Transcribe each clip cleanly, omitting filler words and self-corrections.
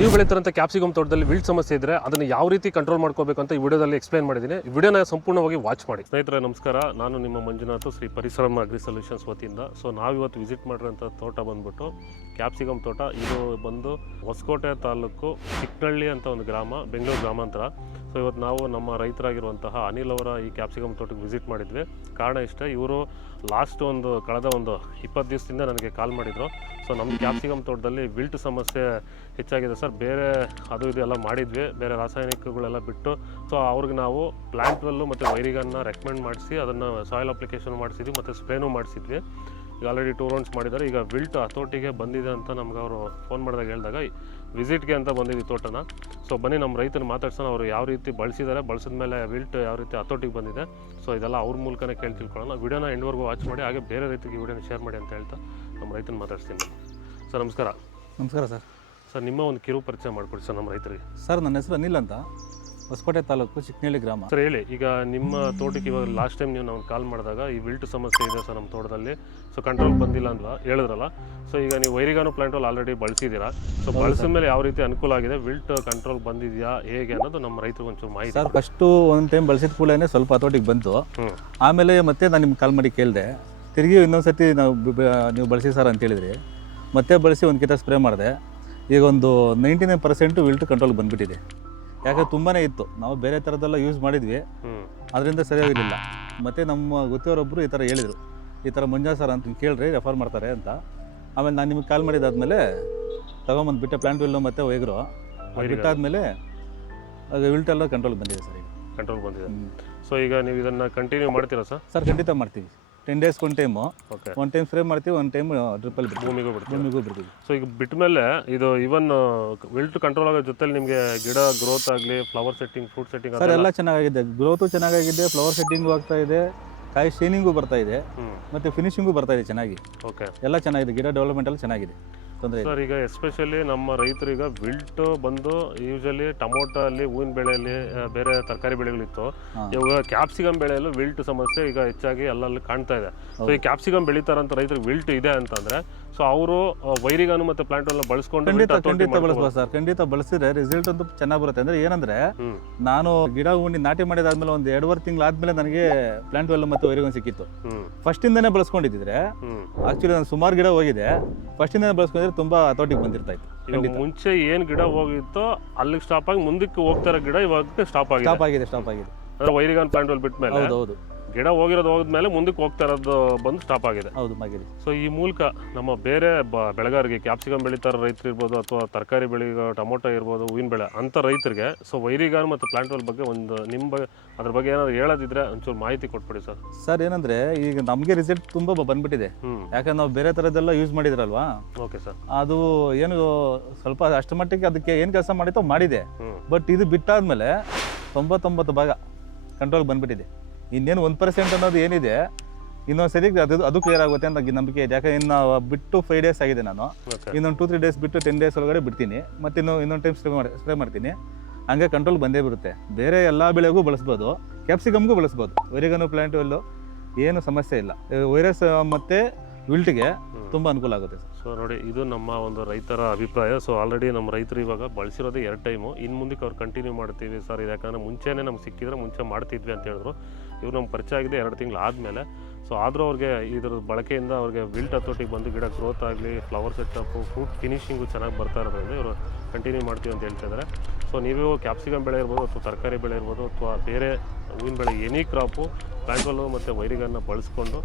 ನೀವು ಬೆಳೀತಿರೋಂಥ ಕ್ಯಾಪ್ಸಿಕಮ್ ತೋಟದಲ್ಲಿ ವಿಲ್ಟ್ ಸಮಸ್ಯೆ ಇದ್ದರೆ ಅದನ್ನು ಯಾವ ರೀತಿ ಕಂಟ್ರೋಲ್ ಮಾಡ್ಕೋಬೇಕು ಅಂತ ಈ ವಿಡಿಯೋದಲ್ಲಿ ಎಕ್ಸ್ಪ್ಲೈನ್ ಮಾಡಿದ್ದೀನಿ. ಈ ವಿಡಿಯೋನ ಸಂಪೂರ್ಣವಾಗಿ ವಾಚ್ ಮಾಡಿ. ಸ್ನೇಹಿತರೆ ನಮಸ್ಕಾರ, ನಾನು ನಿಮ್ಮ ಮಂಜುನಾಥ್, ಶ್ರೀ ಪರಿಸರಂ ಅಗ್ರಿ ಸೊಲ್ಯೂಷನ್ಸ್ ವತಿಯಿಂದ. ಸೊ ನಾವಿವತ್ತು ವಿಸಿಟ್ ಮಾಡಿರೋಂಥ ತೋಟ ಬಂದ್ಬಿಟ್ಟು ಕ್ಯಾಪ್ಸಿಕಮ್ ತೋಟ. ಇದು ಬಂದು ಹೊಸಕೋಟೆ ತಾಲೂಕು ಚಿಕ್ಕನಹಳ್ಳಿ ಅಂತ ಒಂದು ಗ್ರಾಮ, ಬೆಂಗಳೂರು ಗ್ರಾಮಾಂತರ. ಸೊ ಇವತ್ತು ನಾವು ನಮ್ಮ ರೈತರಾಗಿರುವಂತಹ ಅನಿಲ್ ಅವರ ಈ ಕ್ಯಾಪ್ಸಿಕಮ್ ತೋಟಕ್ಕೆ ವಿಸಿಟ್ ಮಾಡಿದ್ವಿ. ಕಾರಣ ಇಷ್ಟೇ, ಇವರು ಲಾಸ್ಟ್ ಕಳೆದ 20 ದಿವಸದಿಂದ ನನಗೆ ಕಾಲ್ ಮಾಡಿದರು. ಸೊ ನಮ್ಮ ಕ್ಯಾಪ್ಸಿಕಮ್ ತೋಟದಲ್ಲಿ ವಿಲ್ಟ್ ಸಮಸ್ಯೆ ಹೆಚ್ಚಾಗಿದೆ ಸರ್, ಬೇರೆ ಅದು ಇದು ಎಲ್ಲ ಮಾಡಿದ್ವಿ, ಬೇರೆ ರಾಸಾಯನಿಕಗಳೆಲ್ಲ ಬಿಟ್ಟು. ಸೊ ಅವ್ರಿಗೆ ನಾವು ಪ್ಲಾಂಟ್ ವೆಲ್ಲು ಮತ್ತು ವೈರಿಗನ್ನ ರೆಕಮೆಂಡ್ ಮಾಡಿಸಿ ಅದನ್ನು ಸಾಯಿಲ್ ಅಪ್ಲಿಕೇಶನ್ ಮಾಡಿಸಿದ್ವಿ ಮತ್ತು ಸ್ಪ್ರೇನೂ ಮಾಡಿಸಿದ್ವಿ. ಈಗ ಆಲ್ರೆಡಿ 2 ರೌಂಡ್ಸ್ ಮಾಡಿದ್ದಾರೆ. ಈಗ ವಿಲ್ಟ್ ಹತೋಟಿಗೆ ಬಂದಿದೆ ಅಂತ ನಮ್ಗೆ ಅವರು ಫೋನ್ ಮಾಡಿದಾಗ ಹೇಳಿದಾಗ ವಿಸಿಟ್ಗೆ ಅಂತ ಬಂದಿದ್ವಿ ತೋಟನ. ಸೊ ಬನ್ನಿ ನಮ್ಮ ರೈತನ ಮಾತಾಡ್ಸೋಣ, ಅವರು ಯಾವ ರೀತಿ ಬಳಸಿದ್ದಾರೆ, ಬಳಸಿದ ಮೇಲೆ ವಿಲ್ಟ್ ಯಾವ ರೀತಿ ಹತೋಟಿಗೆ ಬಂದಿದೆ. ಸೊ ಇದೆಲ್ಲ ಅವ್ರ ಮೂಲಕನೇ ಕೇಳಿ ತಿಳ್ಕೊಳ್ಳೋಣ. ವಿಡಿಯೋನ ಎಂಡ್ವರೆಗೂ ವಾಚ್ ಮಾಡಿ, ಹಾಗೆ ಬೇರೆ ರೈತರಿಗೆ ವಿಡಿಯೋನ ಶೇರ್ ಮಾಡಿ ಅಂತ ಹೇಳ್ತಾ ನಮ್ಮ ರೈತನ ಮಾತಾಡ್ತೀನಿ. ಸರ್ ನಮಸ್ಕಾರ. ನಮಸ್ಕಾರ ಸರ್. ಸರ್ ನಿಮ್ಮ ಒಂದು ಕಿರು ಪರಿಚಯ ಮಾಡಿಕೊಡಿ ಸರ್ ನಮ್ಮ ರೈತರಿಗೆ. ಸರ್ ನನ್ನ ಹೆಸರು ಅನಿಲ್ ಅಂತ, ಹೊಸಕೋಟೆ ತಾಲೂಕು ಚಿಕ್ಕನಹಳ್ಳಿ ಗ್ರಾಮ. ಸರ್ ಹೇಳಿ, ಈಗ ನಿಮ್ಮ ತೋಟಕ್ಕೆ ಇವಾಗ ಲಾಸ್ಟ್ ಟೈಮ್ ನೀವು ನಾವು ಕಾಲ್ ಮಾಡಿದಾಗ ಈ ವಿಲ್ಟ್ ಸಮಸ್ಯೆ ಇದೆ ಸರ್ ನಮ್ಮ ತೋಟದಲ್ಲಿ, ಸೊ ಕಂಟ್ರೋಲ್ ಬಂದಿಲ್ಲ ಅಂತ ಹೇಳಿದ್ರಲ್ಲ. ಸೊ ಈಗ ನೀವು ವೈರಿಗಾನು ಪ್ಲಾಂಟಲ್ಲಿ ಆಲ್ರೆಡಿ ಬಳಸಿದ್ದೀರಾ. ಸೊ ಬಳಸಿದ ಮೇಲೆ ಯಾವ ರೀತಿ ಅನುಕೂಲ ಆಗಿದೆ, ವಿಲ್ಟ್ ಕಂಟ್ರೋಲ್ ಬಂದಿದೆಯಾ ಹೇಗೆ ಅನ್ನೋದು ನಮ್ಮ ರೈತರಿಗೆ ಒಂಚೂರು ಮಾಹಿತಿ. ಸರ್ ಫಸ್ಟು ಒಂದು ಟೈಮ್ ಬಳಸಿದ ಕೂಡಲೇ ಸ್ವಲ್ಪ ಹತೋಟಿಗೆ ಬಂತು. ಆಮೇಲೆ ಮತ್ತೆ ನಾನು ನಿಮ್ಗೆ ಕಾಲ್ ಮಾಡಿ ಕೇಳಿದೆ, ತಿರುಗಿ ಇನ್ನೊಂದ್ಸತಿ ನೀವು ಬಳಸಿ ಸರ್ ಅಂತ ಹೇಳಿದ್ರಿ. ಮತ್ತೆ ಬಳಸಿ ಒಂದು ಕಿತ ಸ್ಪ್ರೇ ಮಾಡಿದೆ. ಈಗ ಒಂದು 99% ವಿಲ್ಟ್ ಕಂಟ್ರೋಲ್ ಬಂದುಬಿಟ್ಟಿದೆ. ಯಾಕೆ ತುಂಬಾ ಇತ್ತು, ನಾವು ಬೇರೆ ಥರದ್ದೆಲ್ಲ ಯೂಸ್ ಮಾಡಿದ್ವಿ, ಅದರಿಂದ ಸರಿಯಾಗಿರಲಿಲ್ಲ. ಮತ್ತು ನಮ್ಮ ಗೊತ್ತಿರೋರೊಬ್ಬರು ಈ ಥರ ಹೇಳಿದರು, ಈ ಥರ ಮಂಜಾ ಸರ್ ಅಂತ ಕೇಳ್ರಿ, ರೆಫರ್ ಮಾಡ್ತಾರೆ ಅಂತ. ಆಮೇಲೆ ನಾನು ನಿಮಗೆ ಕಾಲ್ ಮಾಡಿದಾದ್ಮೇಲೆ ತೊಗೊಂಬಂದು ಬಿಟ್ಟೆ ಪ್ಲಾಂಟ್ ವಿಲ್ಲು ಮತ್ತು ವೈಗ್ರು ಬಿಟ್ಟಾದ್ಮೇಲೆ ಅದು ವಿಲ್ಟೆಲ್ಲ ಕಂಟ್ರೋಲ್ ಬಂದಿದೆ ಸರ್. ಈಗ ಕಂಟ್ರೋಲ್ ಬಂದಿದೆ. ಸೊ ಈಗ ನೀವು ಇದನ್ನು ಕಂಟಿನ್ಯೂ ಮಾಡ್ತೀರಾ ಸರ್? ಸರ್ ಖಂಡಿತ ಮಾಡ್ತೀವಿ. 10 ಡೇಸ್ಗೆ ಒಂದು ಟೈಮು, ಓಕೆ, ಒಂದು ಟೈಮ್ ಸ್ಪ್ರೇ ಮಾಡ್ತೀವಿ, ಒಂದು ಟೈಮ್ ಡ್ರಿಪ್ಪಲ್ಲಿ ಭೂಮಿಗೂ ಬಿಡ್ತೀವಿ. ಸೊ ಈಗ ಬಿಟ್ಟ ಮೇಲೆ ಇದು ಇವನ್ ವಿಲ್ಟ್ ಕಂಟ್ರೋಲ್ ಆಗೋ ಜೊತೆಲಿ ನಿಮಗೆ ಗಿಡ ಗ್ರೋತ್ ಆಗಲಿ, flower setting, fruit setting sir ಎಲ್ಲ ಚೆನ್ನಾಗಿದೆ. ಗ್ರೋತು ಚೆನ್ನಾಗಿದೆ, ಫ್ಲವರ್ ಸೆಟ್ಟಿಂಗು ಆಗ್ತಾ ಇದೆ, ಕಾಯಿ ಶೈನಿಂಗು ಬರ್ತಾ ಇದೆ, ಮತ್ತು ಫಿನಿಶಿಂಗು ಬರ್ತಾ ಇದೆ ಚೆನ್ನಾಗಿ. ಓಕೆ, ಎಲ್ಲ ಚೆನ್ನಾಗಿದೆ, ಗಿಡ ಡೆವಲಪ್ಮೆಂಟ್ ಎಲ್ಲ ಚೆನ್ನಾಗಿದೆ, ತೊಂದರೆ. ಸರ್ ಈಗ ಎಸ್ಪೆಷಲಿ ನಮ್ಮ ರೈತರಿಗೆ ವಿಲ್ಟ್ ಬಂದು ಯೂಶಲಿ ಟೊಮೊಟೊ ಅಲ್ಲಿ, ಹೂವಿನ ಬೆಳೆಯಲ್ಲಿ, ಬೇರೆ ತರಕಾರಿ ಬೆಳೆಗಳಿತ್ತು. ಇವಾಗ ಕ್ಯಾಪ್ಸಿಕಮ್ ಬೆಳೆಯಲ್ಲೂ ವಿಲ್ಟ್ ಸಮಸ್ಯೆ ಈಗ ಹೆಚ್ಚಾಗಿ ಅಲ್ಲಲ್ಲಿ ಕಾಣ್ತಾ ಇದೆ. ಸೊ ಈ ಕ್ಯಾಪ್ಸಿಕಮ್ ಬೆಳೀತಾರಂತ ರೈತರಿಗೆ ವಿಲ್ಟ್ ಇದೆ ಅಂತಂದ್ರೆ, ಸೊ ಅವರು ವೈರಿಗಾನು ಮತ್ತೆ ಪ್ಲಾಂಟ್ ಎಲ್ಲ ಬಳಸ್ಕೊಂಡು ಖಂಡಿತ ಬಳಸ್ಬೋದು ಸರ್. ಖಂಡಿತ ಬಳಸಿದ್ರೆ ರಿಸಲ್ಟ್ ಅಂತೂ ಚೆನ್ನಾಗಿ ಬರುತ್ತೆ. ಅಂದ್ರೆ ಏನಂದ್ರೆ, ನಾನು ಗಿಡ ಹೂಣಿ ನಾಟಿ ಮಾಡಿದಾದ್ಮೇಲೆ ಒಂದು 2.5 ತಿಂಗಳಾದ್ಮೇಲೆ ನನಗೆ ಪ್ಲಾಂಟ್ ವೆಲ್ ಮತ್ತು ವೈರಿಗನ್ ಸಿಕ್ಕಿತ್ತು. ಫಸ್ಟ್ ಇಂದಾನೆ ಬಳಸ್ಕೊಂಡಿದ್ರೆ ಆಕ್ಚುಲಿ ನಾನು ಸುಮಾರು ಗಿಡ ಹೋಗಿದೆ, ಫಸ್ಟ್ ಇಂದಾನೆ ಬಳಸ್ಕೊಂಡಿದ್ರೆ ತುಂಬಾ ಹತೋಟಿಗೆ ಬಂದಿರ್ತಾ ಇತ್ತು. ಮುಂಚೆ ಏನ್ ಗಿಡ ಹೋಗಿತ್ತೋ ಅಲ್ಲಿಗೆ ಸ್ಟಾಪ್ ಆಗಿ ಮುಂದಕ್ಕೆ ಹೋಗ್ತಾರ ಗಿಡ ಇವಾಗ ಸ್ಟಾಪ್ ಆಗಿದೆ. ಅಂದ್ರೆ ವೈರಿಗಾನ್ ಪ್ಲಾಂಟ್ ವೆಲ್ ಬಿಟ್ಟ ಮೇಲೆ ಹೌದು, ಗಿಡ ಹೋಗಿದ್ಮೇಲೆ ಮುಂದಕ್ಕೆ ಹೋಗ್ತಾ ಇರೋದು ಬಂದು ಸ್ಟಾಪ್ ಆಗಿದೆ. ಹೌದು ಆಗಿದೆ. ಸೊ ಈ ಮೂಲಕ ನಮ್ಮ ಬೇರೆ ಬೆಳೆಗಾರರಿಗೆ, ಕ್ಯಾಪ್ಸಿಕಮ್ ಬೆಳೀತಾರ ರೈತರು ಇರ್ಬೋದು, ಅಥವಾ ತರಕಾರಿ ಬೆಳೆಗ ಟೊಮೊಟೊ ಇರ್ಬೋದು, ಹೂವಿನ ಬೆಳೆ ಅಂತ ರೈತರಿಗೆ ಸೊ ವೈರಿಗಾನ್ ಮತ್ತು ಪ್ಲಾಂಟ್ ವೆಲ್ ಬಗ್ಗೆ ಒಂದು ಅದ್ರ ಬಗ್ಗೆ ಏನಾದ್ರು ಹೇಳೋದಿದ್ರೆ ಒಂಚೂರು ಮಾಹಿತಿ ಕೊಟ್ಬಿಡಿ ಸರ್. ಸರ್ ಏನಂದ್ರೆ, ಈಗ ನಮಗೆ ರಿಸಲ್ಟ್ ತುಂಬಾ ಬಂದ್ಬಿಟ್ಟಿದೆ. ಯಾಕಂದ್ರೆ ನಾವು ಬೇರೆ ತರದ್ದೆಲ್ಲ ಯೂಸ್ ಮಾಡಿದ್ರಲ್ವಾ. Okay sir. ಅದು ಏನು ಸ್ವಲ್ಪ ಅಷ್ಟು ಮಟ್ಟಿಗೆ ಅದಕ್ಕೆ ಏನು ಕೆಲಸ ಮಾಡಿತ್ತೋ ಮಾಡಿದೆ. ಬಟ್ ಇದು ಬಿಟ್ಟಾದ್ಮೇಲೆ 99 ಭಾಗ ಕಂಟ್ರೋಲ್ ಬಂದ್ಬಿಟ್ಟಿದೆ. ಇನ್ನೇನು 1% ಅನ್ನೋದು ಏನಿದೆ, ಇನ್ನೊಂದ್ಸರಿ ಅದು ಕ್ಲಿಯರ್ ಆಗುತ್ತೆ ಅಂತ ನಂಬಿಕೆ ಇದೆ. ಯಾಕಂದ್ರೆ ಇನ್ನು ಬಿಟ್ಟು 5 ಡೇಸ್ ಆಗಿದೆ. ನಾನು ಇನ್ನೊಂದು 2-3 ಡೇಸ್ ಬಿಟ್ಟು 10 ಡೇಸ್ ಒಳಗಡೆ ಬಿಡ್ತೀನಿ, ಮತ್ತೆ ಇನ್ನೊಂದು ಟೈಮ್ ಸ್ಪ್ರೇ ಮಾಡ್ತೀನಿ. ಹಂಗೆ ಕಂಟ್ರೋಲ್ ಬಂದೇ ಬರುತ್ತೆ. ಬೇರೆ ಎಲ್ಲ ಬೆಳೆಗೂ ಬಳಸ್ಬೋದು, ಕ್ಯಾಪ್ಸಿಕಮ್ಗೂ ಬಳಸ್ಬೋದು, ವೈರಿಗನು ಪ್ಲಾಂಟ್ ವೆಲ್ಲು ಏನು ಸಮಸ್ಯೆ ಇಲ್ಲ. ವೈರಸ್ ಮತ್ತು ವಿಲ್ಟ್ಗೆ ತುಂಬ ಅನುಕೂಲ ಆಗುತ್ತೆ. ಸೊ ನೋಡಿ, ಇದು ನಮ್ಮ ಒಂದು ರೈತರ ಅಭಿಪ್ರಾಯ. ಸೊ ಆಲ್ರೆಡಿ ನಮ್ಮ ರೈತರು ಇವಾಗ ಬಳಸಿರೋದು 2 ಟೈಮು. ಇನ್ನು ಮುಂದಕ್ಕೆ ಅವ್ರು ಕಂಟಿನ್ಯೂ ಮಾಡ್ತೀವಿ ಸರ್, ಇದು ಯಾಕಂದರೆ ಮುಂಚೆನೇ ನಮ್ಗೆ ಸಿಕ್ಕಿದ್ರೆ ಮುಂಚೆ ಮಾಡ್ತಿದ್ವಿ ಅಂತ ಹೇಳಿದ್ರು. ಇವ್ರು ನಮ್ಗೆ ಪರಿಚಯ ಆಗಿದೆ 2 ತಿಂಗಳು ಆದಮೇಲೆ. ಸೊ ಆದರೂ ಅವ್ರಿಗೆ ಇದ್ರ ಬಳಕೆಯಿಂದ ಅವ್ರಿಗೆ ವಿಲ್ಟ್ ಹತೋಟಿಗೆ ಬಂದು ಗಿಡ ಗ್ರೋತ್ ಆಗಲಿ, ಫ್ಲವರ್ ಸೆಟಪ್ಪು, ಫ್ರೂಟ್ ಫಿನಿಶಿಂಗು ಚೆನ್ನಾಗಿ ಬರ್ತಾ ಇರೋದ್ರಿಂದ ಇವರು ಕಂಟಿನ್ಯೂ ಮಾಡ್ತೀವಿ ಅಂತ ಹೇಳ್ತಿದ್ದಾರೆ. ಸೊ ನೀವು ಕ್ಯಾಪ್ಸಿಕಮ್ ಬೆಳೆ ಇರ್ಬೋದು, ಅಥವಾ ತರಕಾರಿ ಬೆಳೆ ಇರ್ಬೋದು, ಅಥವಾ ಬೇರೆ ಹೂವಿನ ಬೆಳೆ, ಎನಿ ಕ್ರಾಪು ಪ್ಲಾಂಟ್ ವೆಲ್ ಮತ್ತು ವೈರಿಗನ್ನ ಬಳಸ್ಕೊಂಡು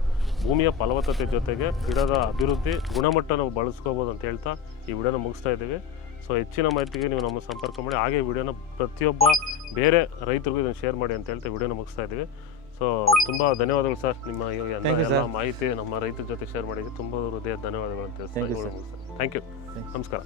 ಭೂಮಿಯ ಫಲವತ್ತತೆ ಜೊತೆಗೆ ಗಿಡದ ಅಭಿವೃದ್ಧಿ ಗುಣಮಟ್ಟ ನಾವು ಬಳಸ್ಕೋಬೋದು ಅಂತ ಹೇಳ್ತಾ ಈ ವಿಡಿಯೋನ ಮುಗಿಸ್ತಾ ಇದ್ದೀವಿ. ಸೊ ಹೆಚ್ಚಿನ ಮಾಹಿತಿಗೆ ನೀವು ನಮ್ಮ ಸಂಪರ್ಕ ಮಾಡಿ, ಹಾಗೆ ವಿಡಿಯೋನ ಪ್ರತಿಯೊಬ್ಬ ಬೇರೆ ರೈತರಿಗೂ ಇದನ್ನು ಶೇರ್ ಮಾಡಿ ಅಂತ ಹೇಳ್ತಾ ವಿಡಿಯೋನ ಮುಗಿಸ್ತಾ ಇದ್ದೀವಿ. ಸೊ ತುಂಬ ಧನ್ಯವಾದಗಳು ಸರ್, ನಿಮ್ಮ ಎಲ್ಲ ಮಾಹಿತಿ ನಮ್ಮ ರೈತರ ಜೊತೆ ಶೇರ್ ಮಾಡಿದ್ವಿ. ತುಂಬ ಹೃದಯ ಧನ್ಯವಾದಗಳು ಅಂತ ಹೇಳ್ತಾ ಥ್ಯಾಂಕ್ ಯು, ನಮಸ್ಕಾರ.